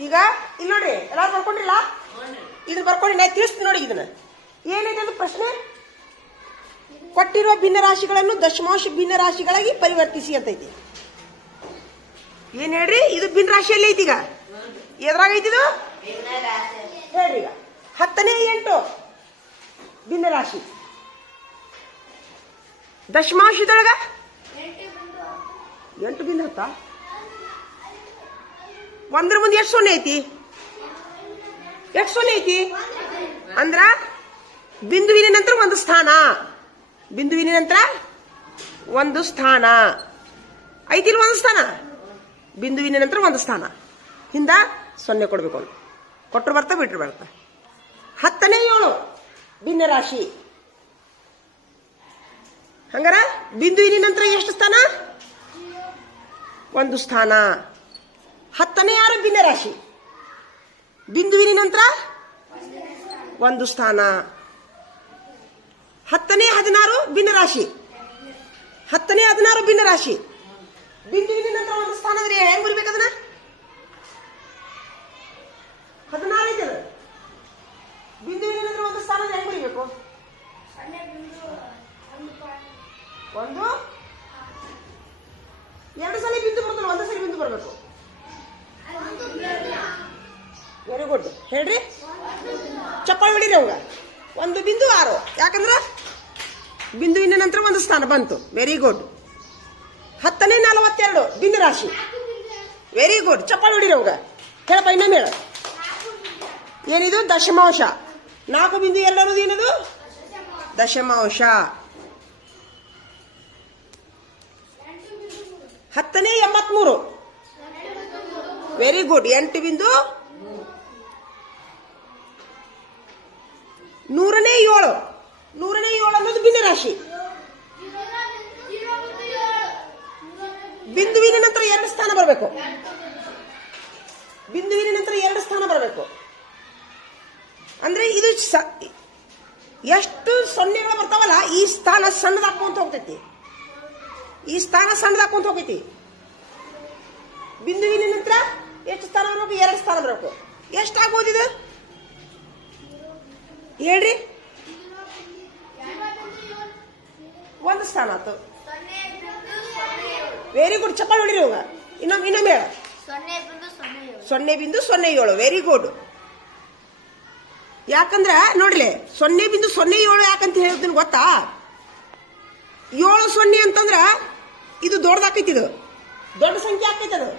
ಈಗ, ಇಲ್ಲಿ ನೋಡ್ರಿ ಎಲ್ಲಾರು ಬರ್ಕೊಂಡಿಲ್ಲ? ಇದನ್ನ ಬರ್ಕೊಂಡು ನಾ ತಿಳಿಸ್ತೀನಿ ನೋಡಿ ಇದನ್ನ. ಏನಿದೆ ಅದು ಪ್ರಶ್ನೆ? ಕೊಟ್ಟಿರುವ ಭಿನ್ನರಾಶಿಗಳನ್ನು ದಶಮಾಂಶ ಭಿನ್ನರಾಶಿಗಳಾಗಿ ಪರಿವರ್ತಿಸಿ ಅಂತ ಐತಿ ಏನ್ ಹೇಳ್ರಿ? ಇದು ಭಿನ್ನ ರಾಶಿಯಲ್ಲಿ ಐತಿ ಈಗ. ಎದ್ರಾಗ ಐತಿ ಇದು? ಹೇಳ್ರಿ ಈಗ. ಹತ್ತನೇ, ಎಂಟು ಭಿನ್ನ ರಾಶಿ ದಶಮಾಂಶದೊಳಗ ಎಂಟು ಬಿಂದು ಹತ್ತ? ಒಂದ್ರ ಮುಂದೆ ಎಷ್ಟು ಸೊನ್ನೆ ಐತಿ? ಎಷ್ಟು ಸೊನ್ನೆ ಐತಿ? ಅಂದ್ರ ಬಿಂದುವಿನ ನಂತರ ಒಂದು ಸ್ಥಾನ. ಬಿಂದುವಿನ ನಂತರ ಒಂದು ಸ್ಥಾನ. ಐತಿಲ್ ಒಂದು ಸ್ಥಾನ? ಬಿಂದುವಿನ ನಂತರ ಒಂದು ಸ್ಥಾನ. ಹಿಂದ ಸೊನ್ನೆ ಕೊಡ್ಬೇಕು ಅವನು. ಕೊಟ್ಟರು ಬರ್ತಾ, ಬಿಟ್ರು ಬರ್ತಾ. ಹತ್ತನೇ ಏಳು, ಭಿನ್ನರಾಶಿ. ಹಂಗಾರ ಬಿಂದುವಿನ ನಂತರ ಎಷ್ಟು ಸ್ಥಾನ? ಒಂದು ಸ್ಥಾನ. ಹತ್ತನೇ ಆರು ಭಿನ್ನ ರಾಶಿ. ಬಿಂದುವಿನ ನಂತರ ಒಂದು ಸ್ಥಾನ. ಹತ್ತನೇ ಹದಿನಾರು ಭಿನ್ನ ರಾಶಿ. ಹತ್ತನೇ ಹದಿನಾರು ಭಿನ್ನ ರಾಶಿ. ಬಿಂದುವಿನ ನಂತರ ಒಂದು ಸ್ಥಾನ ಅಂದ್ರೆ ಹೆಂಗ್ ಬರ್ಬೇಕು ಅದನ್ನ? ಹದಿನಾರು ಇದೆ ಬಿಂದುವಿನ ನಂತರ ಒಂದು ಸ್ಥಾನ ಅಂದ್ರೆ ಹೆಂಗ್ ಬರಿಬೇಕು? ಒಂದು? ಎರಡು ಸಲ ಬಿಂದು ಬರ್ತಲ್ಲ ಒಂದು ಸಲ ಬಿಂದು ಬರಬೇಕು. ಗುಡ್ ಹೇಳ್ರಿ? ಚಪ್ಪಾಳಿ ಹೊಡಿರಿ ಅವಾಗ. ಒಂದು ಬಿಂದು ಆರು. ಯಾಕಂದ್ರ? ಬಿಂದುವಿನ ನಂತರ ಒಂದು ಸ್ಥಾನ ಬಂತು. ವೆರಿ ಗುಡ್ ಹತ್ತನೇ ನಲವತ್ತೆರಡು, ಬಿಂದು ರಾಶಿ. ವೆರಿ ಗುಡ್ ಚಪ್ಪಾಳಿ ಹೊಡಿರಿ ಅವಾಗ. ಹೇಳಪ್ಪ ಇನ್ನೊಮ್ಮೆ ಹೇಳ. ಏನಿದು? ದಶಮಾಂಶ. ನಾಲ್ಕು ಬಿಂದು ಎರಡರದು ಏನದು? ದಶಮಾಂಶ. ಹತ್ತನೇ ಎಂಬತ್ಮೂರು. ವೆರಿ ಗುಡ್ ಎಂಟು ಬಿಂದು ನೂರನೇ ಏಳು. ನೂರನೇ ಏಳು ಅನ್ನೋದು ಭಿನ್ನ ರಾಶಿ. ಬಿಂದುವಿನ ನಂತರ ಎರಡು ಸ್ಥಾನ ಬರಬೇಕು. ಬಿಂದುವಿನ ನಂತರ ಎರಡು ಸ್ಥಾನ ಬರಬೇಕು. ಅಂದ್ರೆ ಇದು ಎಷ್ಟು ಸೊನ್ನೆಗಳು ಬರ್ತಾವಲ್ಲ, ಈ ಸ್ಥಾನ ಸಣ್ಣದಾಕೊಂತ ಹೋಗ್ತೈತಿ. ಈ ಸ್ಥಾನ ಸಣ್ಣದಾಕೊಂತ ಹೋಗ್ತೈತಿ. ಬಿಂದುವಿನ ನಂತರ ಎಷ್ಟು ಸ್ಥಾನ ಬರಬೇಕು? ಎರಡು ಸ್ಥಾನ ಬರಬೇಕು. ಎಷ್ಟಾಗ್ಬೋದು ಇದು? ಹೇಳ್ರಿ. ಒಂದು ಸ್ಥಾನ ಆತು ವೆರಿ ಗುಡ್ ಚಪ್ಪಾಳಿ ಹೊಡಿರಿ ಇವಾಗ. ಇನ್ನೊಮ್ಮೆ ಇನ್ನೊಮ್ಮೆ ಹೇಳ. ಸೊನ್ನೆ ಬಿಂದು ಸೊನ್ನೆ ಏಳು. ವೆರಿ ಗುಡ್ ಯಾಕಂದ್ರೆ ನೋಡ್ಲಿ, ಸೊನ್ನೆ ಬಿಂದು ಸೊನ್ನೆ ಏಳು ಯಾಕಂತ ಹೇಳ್ತೀನಿ ಗೊತ್ತಾ? ಏಳು ಸೊನ್ನೆ ಅಂತಂದ್ರ ಇದು ದೊಡ್ಡದಾಕೈತಿ ಇದು. ದೊಡ್ಡ ಸಂಖ್ಯೆ ಆಕೈತಿ ಅದು.